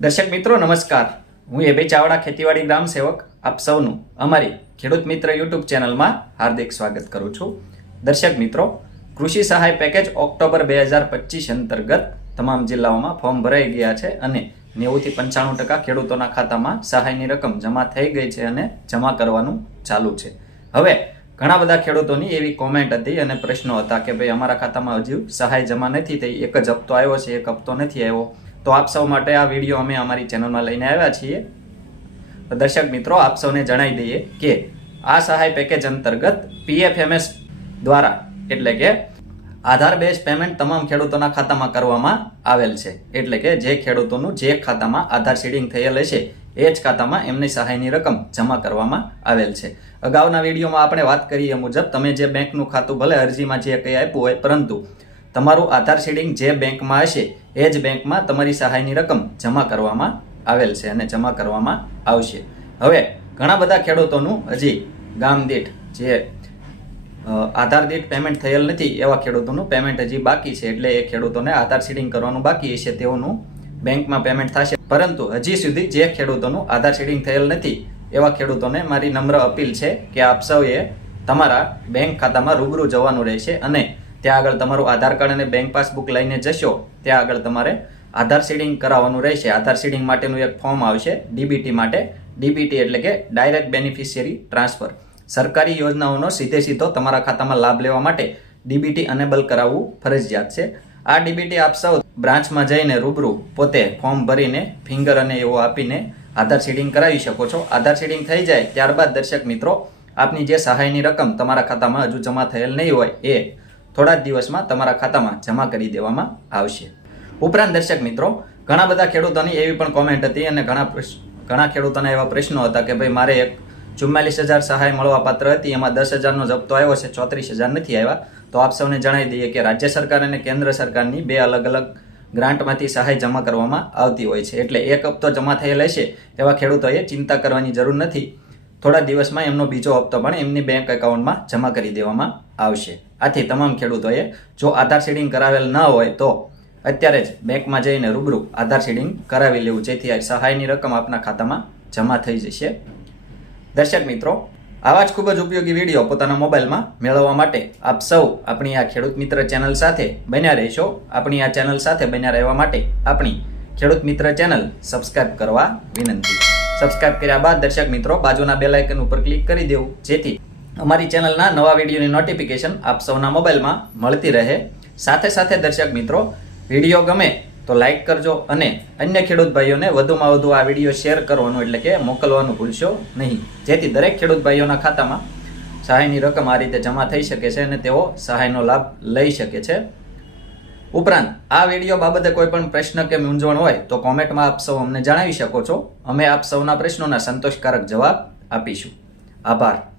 દર્શક મિત્રો નમસ્કાર, હું એબે ચાવડા ખેતીવાડી ગ્રામ સેવક આપ સૌનું અમારી ખેડૂત મિત્ર યુટ્યુબ ચેનલમાં હાર્દિક સ્વાગત કરું છું। દર્શક મિત્રો, કૃષિ સહાય પેકેજ ઓક્ટોબર 2025 અંતર્ગત તમામ જિલ્લાઓમાં ફોર્મ ભરાઈ ગયા છે અને 90 થી 95% ખેડૂતોના ખાતામાં સહાયની રકમ જમા થઈ ગઈ છે અને જમા કરવાનું ચાલુ છે। હવે ઘણા બધા ખેડૂતોની એવી કોમેન્ટ હતી અને પ્રશ્નો હતા કે ભાઈ અમારા ખાતામાં હજુ સહાય જમા નથી થઈ, એક જ હપ્તો આવ્યો છે, એક હપ્તો નથી આવ્યો। તો આપ સૌ માટે આ વિડીયો અમે અમારી ચેનલમાં લઈને આવ્યા છીએ। તો દર્શક મિત્રો, આપ સૌને જણાવી દઈએ કે આ સહાય પેકેજ અંતર્ગત PFMS દ્વારા એટલે કે આધાર બેઝ પેમેન્ટ તમામ ખેડૂતોના ખાતામાં કરવામાં આવેલ છે। એટલે કે જે ખેડૂતોનું જે ખાતામાં આધાર સીડિંગ થયેલ હશે એ જ ખાતામાં એમની સહાયની રકમ જમા કરવામાં આવેલ છે। અગાઉના વિડીયોમાં આપણે વાત કરી એ મુજબ તમે જે બેંકનું ખાતું ભલે અરજીમાં જે કંઈ આપ્યું હોય, પરંતુ તમારું આધાર સીડિંગ જે બેંકમાં હશે એ જ બેંકમાં તમારી સહાયની રકમ જમા કરવામાં આવેલ છે અને જમા કરવામાં આવશે। હવે ઘણા બધા ખેડૂતોનું હજી ગામ દીઠ જે આધાર દીઠ પેમેન્ટ થયેલ નથી એવા ખેડૂતોનું પેમેન્ટ હજી બાકી છે, એટલે એ ખેડૂતોને આધાર સીડિંગ કરવાનું બાકી હશે, તેઓનું બેંકમાં પેમેન્ટ થશે। પરંતુ હજી સુધી જે ખેડૂતોનું આધાર સીડિંગ થયેલ નથી એવા ખેડૂતોને મારી નમ્ર અપીલ છે કે આપ સૌએ તમારા બેંક ખાતામાં રૂબરૂ જવાનું રહેશે અને ત્યાં આગળ તમારું આધાર કાર્ડ અને બેંક પાસબુક લઈને જશો, ત્યાં આગળ તમારે આધાર સીડિંગ કરાવવાનું રહેશે। આધાર સીડિંગ માટેનું એક ફોર્મ આવશે DBT માટે। DBT એટલે કે ડાયરેક્ટ બેનિફિશિયરી ટ્રાન્સફર। સરકારી યોજનાઓનો સીધો તમારા ખાતામાં લાભ લેવા માટે DBT અનેબલ કરાવવું ફરજિયાત છે। આ DBT આપ સૌ બ્રાન્ચમાં જઈને રૂબરૂ પોતે ફોર્મ ભરીને ફિંગર અને એવો આપીને આધાર સીડિંગ કરાવી શકો છો। આધાર સીડિંગ થઈ જાય ત્યારબાદ દર્શક મિત્રો, આપની જે સહાયની રકમ તમારા ખાતામાં હજુ જમા થયેલ નહીં હોય એ થોડા જ દિવસમાં તમારા ખાતામાં જમા કરી દેવામાં આવશે। ઉપરાંત દર્શક મિત્રો, ઘણા બધા ખેડૂતોની એવી પણ કોમેન્ટ હતી અને ઘણા ખેડૂતોના એવા પ્રશ્નો હતા કે ભાઈ મારે એક 44,000 સહાય મળવા પાત્ર હતી, એમાં 10,000નો જ હપ્તો આવ્યો છે, 34,000 નથી આવ્યા। તો આપ સૌને જણાવી દઈએ કે રાજ્ય સરકાર અને કેન્દ્ર સરકારની બે અલગ અલગ ગ્રાન્ટમાંથી સહાય જમા કરવામાં આવતી હોય છે, એટલે એક હપ્તો જમા થયેલ હશે એવા ખેડૂતોએ ચિંતા કરવાની જરૂર નથી। થોડા દિવસમાં એમનો બીજો હપ્તો પણ એમની બેંક એકાઉન્ટમાં જમા કરી દેવામાં આવશે। આથી તમામ ખેડૂતોએ જો આધાર સીડિંગ કરાવેલ ન હોય તો અત્યારે જ બેંકમાં જઈને રૂબરૂ આધાર સીડિંગ કરાવી લેવું, જેથી આ સહાયની રકમ આપના ખાતામાં જમા થઈ જશે। દર્શક મિત્રો, આવા જ ખૂબ જ ઉપયોગી વિડીયો પોતાના મોબાઈલમાં મેળવવા માટે આપ સૌ આપણી આ ખેડૂત મિત્ર ચેનલ સાથે બન્યા રહેશો। આપણી આ ચેનલ સાથે બન્યા રહેવા માટે આપણી ખેડૂત મિત્ર ચેનલ સબસ્ક્રાઇબ કરવા વિનંતી। સબસ્ક્રાઇબ કર્યા બાદ દર્શક મિત્રો, બાજુના બેલ આઇકન ઉપર ક્લિક કરી દેવું, જેથી અમારી ચેનલના નવા વિડીયોની નોટિફિકેશન આપ સૌના મોબાઈલમાં મળતી રહે। સાથે સાથે દર્શક મિત્રો, વિડીયો ગમે તો લાઈક કરજો અને અન્ય ખેડૂત ભાઈઓને વધુમાં વધુ આ વિડીયો શેર કરવાનું એટલે કે મોકલવાનું ભૂલશો નહીં, જેથી દરેક ખેડૂત ભાઈઓના ખાતામાં સહાયની રકમ આ રીતે જમા થઈ શકે છે અને તેઓ સહાયનો લાભ લઈ શકે છે। ઉપરાંત આ વિડીયો બાબતે કોઈ પણ પ્રશ્ન કે મૂંઝવણ હોય તો કોમેન્ટમાં આપ સૌ અમને જણાવી શકો છો। અમે આપ સૌના પ્રશ્નોના સંતોષકારક જવાબ આપીશું। આભાર।